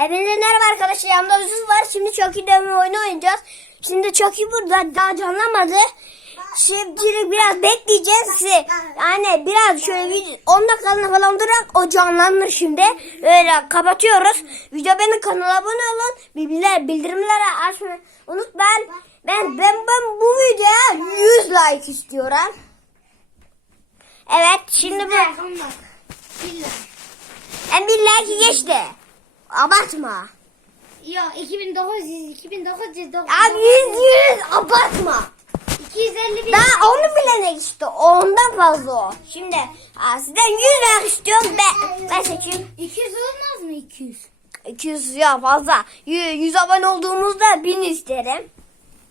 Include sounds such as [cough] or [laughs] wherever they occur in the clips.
Hepinize merhaba arkadaşlar. Yanımda Yusuf var. Şimdi çok iyi dövme oyunu oynayacağız. Şimdi çok iyi burada. Daha canlanmadı. Şimdi biraz bekleyeceğiz. Yani biraz şöyle bir 10 dakikalığına falan durak o canlanır şimdi. Öyle kapatıyoruz. Video benim kanala abone olun. Bildirimler, bildirimleri açmayı unut. Ben ben ben, ben bu videoya 100 like istiyorum. Evet şimdi bu. En bir like geçti. Abartma. Ya 2900 2900 Abi yüz yüz abartma. 250 bin. Daha onu bile işte ondan fazla o. Şimdi aa, sizden 100 like istiyorum ben, ben seçeyim. 200 olmaz mı 200? 200 ya fazla. 100, 100 abone olduğumuzda 1000 isterim.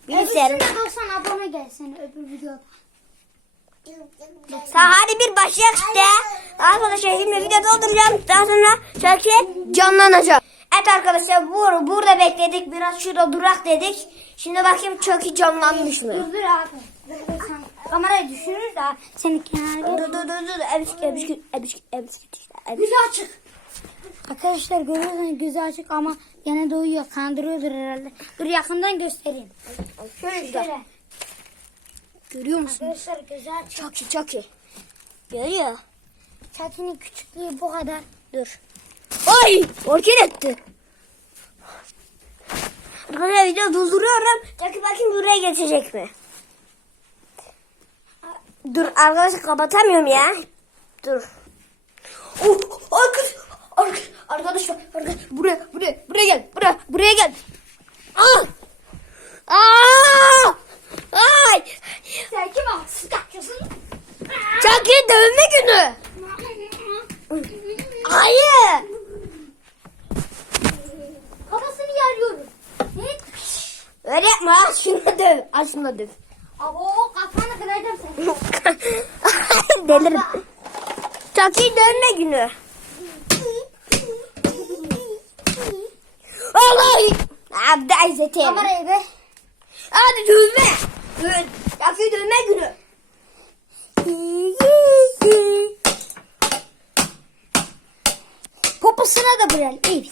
1000 isterim. Öbürsünde 90 abone gelsin öbür videoda. Sen hadi bir başlayak işte. Arkadaşlar şimdi video dolduracağım. Daha sonra şarkı canlanacak. Evet arkadaşlar bur burada bekledik. Biraz şurada durak dedik. Şimdi bakayım çok iyi canlanmış mı? Dur dur abi. Dur, dur, sen Kamerayı düşürür de seni kenara Dur dur dur dur. Ebişk ebişk ebişk ebişk işte. Gözü açık. Arkadaşlar görüyorsunuz gözü açık ama gene de uyuyor. Kandırıyordur herhalde. Dur yakından göstereyim. Şöyle güzel. Şöyle. Görüyor musun? Arkadaşlar gözü açık. Çok iyi çok iyi. Görüyor. Çatının küçüklüğü bu kadar. Dur. Ay! Orkin etti. Arkadaşlar video durduruyorum. Bakın bakayım buraya geçecek mi? Dur arkadaşlar kapatamıyorum ya. Dur. Oh, arkadaş, arkadaş, arkadaşlar, arkadaş, buraya, buraya, buraya gel, buraya, buraya gel. Ah! Aa! Ay! Sen kim? Sıkakçısın. Çok iyi dövme günü. Hayır. Kafasını yarıyorum. Ne? Öyle yapma. Al şunu döv. Al şunu döv. Abo kafanı kıracağım seni. [laughs] Delirim. İyi dövme günü. Allah! De izletim. Kamerayı ver. Hadi dövme. Çok iyi dövme günü. Poposuna da vuralım. Evet.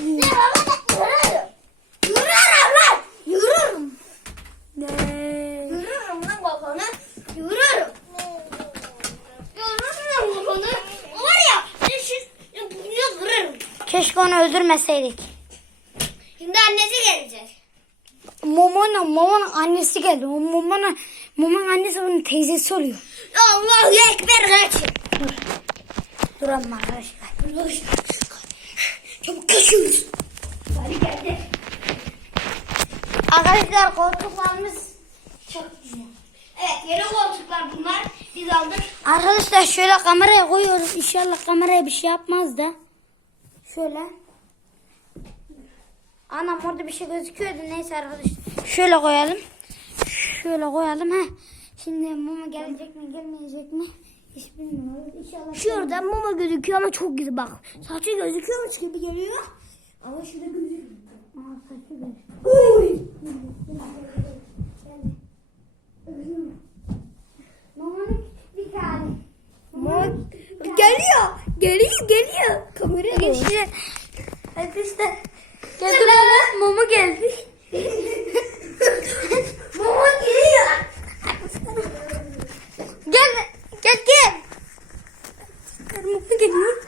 Ne baba Yürürüm. Yürürüm lan. Yürürüm. Ne? Yürürüm lan babanı. Yürürüm. Yürürüm babanı. Var ya. Bunu kırarım. Keşke onu öldürmeseydik. Şimdi annesi gelecek. Momo'nun Momo'nun annesi geldi. O Momo'nun Momo'nun annesi bunun teyzesi oluyor. Allahu Ekber kaçın. Dur ama arkadaşlar. Çabuk kaçıyoruz. Hadi geldi. Arkadaşlar koltuklarımız çok güzel. Evet yeni koltuklar bunlar. Biz aldık. Arkadaşlar şöyle kameraya koyuyoruz. İnşallah kameraya bir şey yapmaz da. Şöyle. Anam orada bir şey gözüküyordu. Neyse arkadaşlar. Şöyle koyalım. Şöyle koyalım. Heh. Şimdi mama gelecek mi gelmeyecek mi? Hiç bilmiyorum. İnşallah. Şurada mama gözüküyor ama çok güzel bak. Saçı gözüküyormuş gibi geliyor. Ama şurada gözüküyor. Aa, saçı gözüküyor. Uy. Mamanın bir hali. Mama geliyor. Geliyor geliyor. Kameraya Arkadaşlar. Arkadaşlar. Geldiler. Mama geldi. Mama geliyor. Gel. Gel gel. Mama geliyor.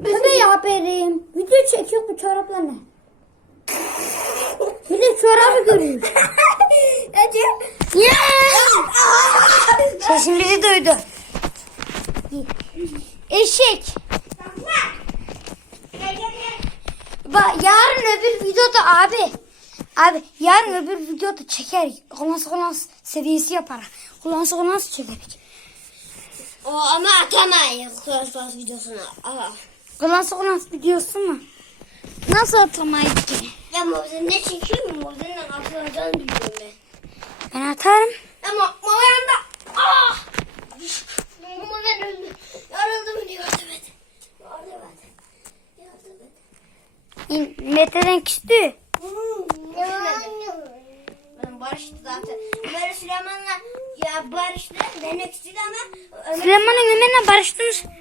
Bebe haberim. Video çekiyor bu çorapla ne? Bir de çorabı görüyor. Hadi. Ya! Sesimizi duydu. Eşek. Bak yarın öbür videoda abi. Abi yarın öbür videoda çeker. Kullansı kullansı seviyesi yapar. Kullansı kullansı çekerik. O ama atamayız Clash Pass videosuna. Aa. Kullansı kullansı videosu mu? Nasıl atamayız ki? Ya Mozen'de çekiyor mu? Mozen'le atılacağını biliyorum ben. Ben atarım. Ama mama yanında. Ah! Mama ben öldüm. Yarıldım beni yardım et. Yardım et. Yardım et. Mete'den küstü. Hmm, Ben barıştı zaten. Böyle Süleyman'la Ya barıştı. Demek istedi ama Ömer, Süleyman'ın Ömer'le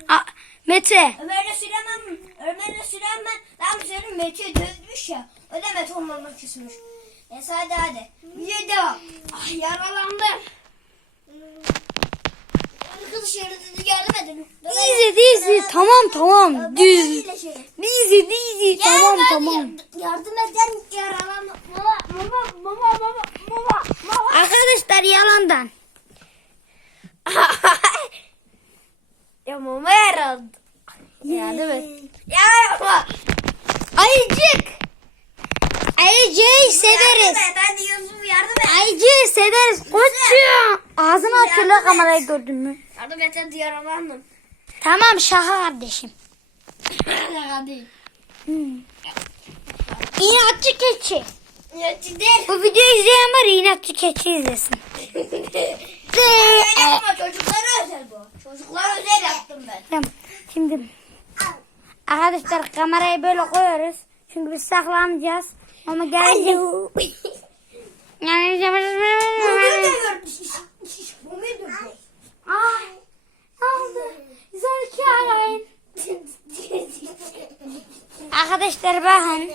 Aa, Mete. Ömer'le Süleyman Ömer'le Süleyman tam senin Mete'yi dövmüş ya. O da Mete olmamak istemiş. Neyse hadi hadi. Bir devam. Ah yaralandım. Arkadaşlar dedi yardım edin. Dizi dizi tamam tamam düz. İyileşelim. Dizi dizi tamam ben tamam. yardım- Yardım eden yaralandım. Mama mama mama mama mama mama. Arkadaşlar yalandan. ya mama yaralandı. Yardım et. Ya yapma. Ayıcık. Ayıcığı severiz. Yardım et. Hadi Yusuf yardım et. Ayıcığı severiz. Koçum. Ağzını açıyor lan kamerayı gördün mü? Yardım et hadi yaralandım. Tamam şaka kardeşim. hadi. Hmm. İnatçı keçi. Ya cidden. Bu videoyu izleyen var ya inatçı keçi izlesin. Öyle yapma çocuklara özel bu. Çocuklara özel yaptım ben. Tamam. Şimdi arkadaşlar kamerayı böyle koyuyoruz. Çünkü biz saklanacağız. Ama gelince... Yani... Ay. Oldu? 112 arayın. Arkadaşlar bakın.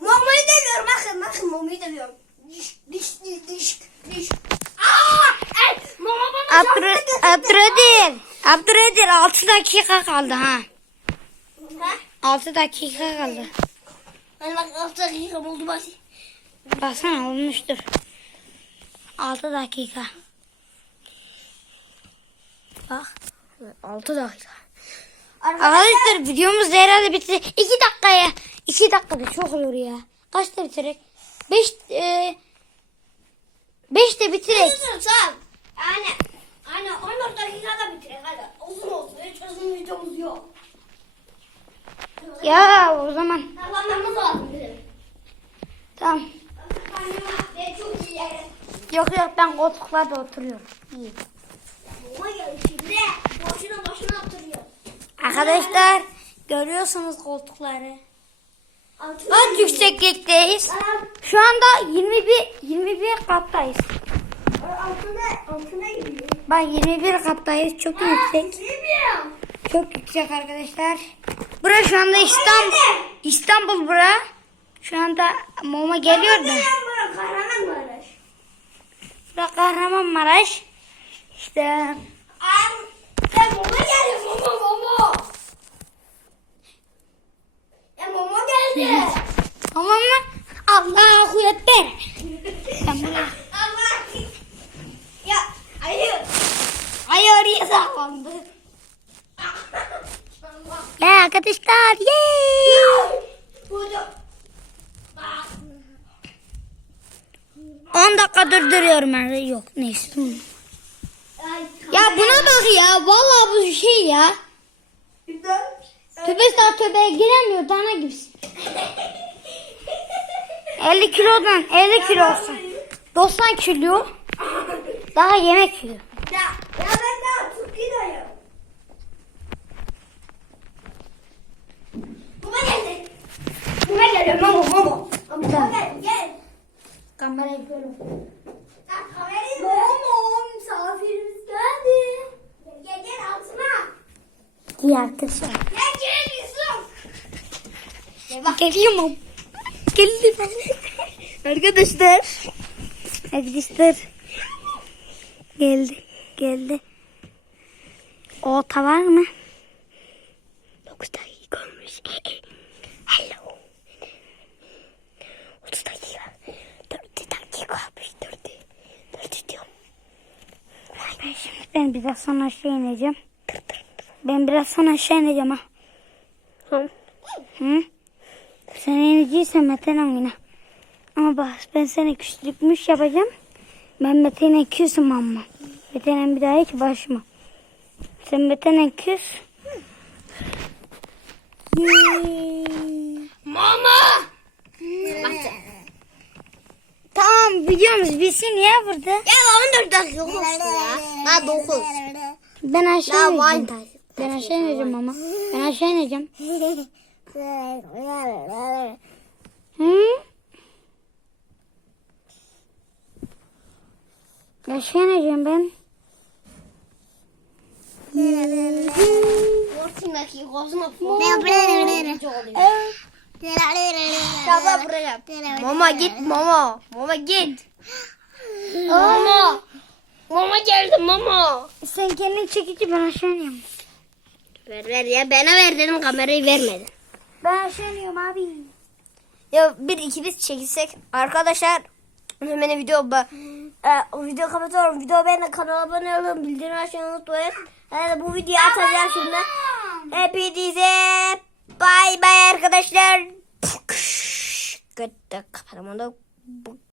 Mumyayı dövüyorum. Bakın bakın mumyayı dövüyorum. Diş diş diş diş Abdur Abdurkadir. Abdurkadir 6 dakika kaldı ha. Ha? 6 dakika kaldı. Hani bak altı dakika oldu bak. Baksana olmuştur. 6 dakika. Bak. 6 dakika. Arkadaşlar videomuz da herhalde bitti. 2 dakikaya. 2 dakikada çok olur ya. Kaçta bitirek? 5 e, 5 de bitirek. Uzun sağ. Anne. Anne 14 dakikada bitirelim hadi. Uzun olsun. Hiç uzun videomuz yok. Ya o zaman Saklanmamız lazım bizim. tamam. Yok yok ben koltuklarda oturuyorum. İyi. Arkadaşlar görüyorsunuz koltukları. Kaç yükseklikteyiz? Şu anda 21 21 kattayız. Altına, altına gidiyor. Bak 21 kattayız. Çok yüksek. Bilmiyorum. Çok yüksek arkadaşlar. Bura şu anda İstanbul. İstanbul bura. Şu anda Moma geliyor da. Kahramanmaraş. Bura Kahramanmaraş. İşte Am, ya mama geldi mama mama. Ya geldi. tamam mı? Allahu Ekber. Ben buraya. Allah. Ya hayır. Ay oraya saklandı. Allah. Ya arkadaşlar. Burada. Bak. 10 dakika durduruyorum ben. Yok neyse. Ya buna bak ya. Vallahi bu şey ya. Tövbe daha tövbeye giremiyor. Dana gibisin. 50 kilodan 50 kilo olsun. 90 kilo. Daha yemek yiyor. Ya, ya ben daha Türkiye'deyim. Baba geldi. Baba geldi. Mama mama. Baba geldi. Gel. Kamerayı böyle. Ya kamerayı Mama misafirimiz geldi. Gel gel gel altına. İyi arkadaşlar. Gel gel. Geliyorum. Geldim. arkadaşlar. Arkadaşlar. Geldi. Geldi. Olta var mı? 9 dakika olmuş. [laughs] Hello. 30 dakika. 4 dakika olmuş. 4. 4 diyorum. Ben şimdi ben biraz sonra aşağı ineceğim. Ben biraz sonra aşağı ineceğim ha. Hı? Sen ineceksen Mete'yle yine. Ama bak ben seni küçülükmüş yapacağım. Ben Mete'yle küsüm ama. Mete'yle bir daha hiç başıma. Sen Mete'yle küs. Mama. Tamam videomuz bitsin ya burada. Ya 14 dakika olsun ya. Daha 9. Ben aşağı ineceğim. Ben aşağı ineceğim ama. Ben aşağı ineceğim. [laughs] Hı? Aşağı ineceğim ben. Ortundaki kozma Mama git mama. Mama git. Mama. Mama geldi mama. Sen kendin çekici ben aşağı iniyorum. Ver ver ya bana ver dedim kamerayı vermedin. Ben aşağı iniyorum abi. Ya bir ikimiz çekilsek arkadaşlar hemen video ba- e, video kapatıyorum. Video beğenin kanala abone olun. Bildirim açmayı unutmayın. Yani bu videoyu atacağım şimdi. Hepinize bay bay arkadaşlar. Kapatamam da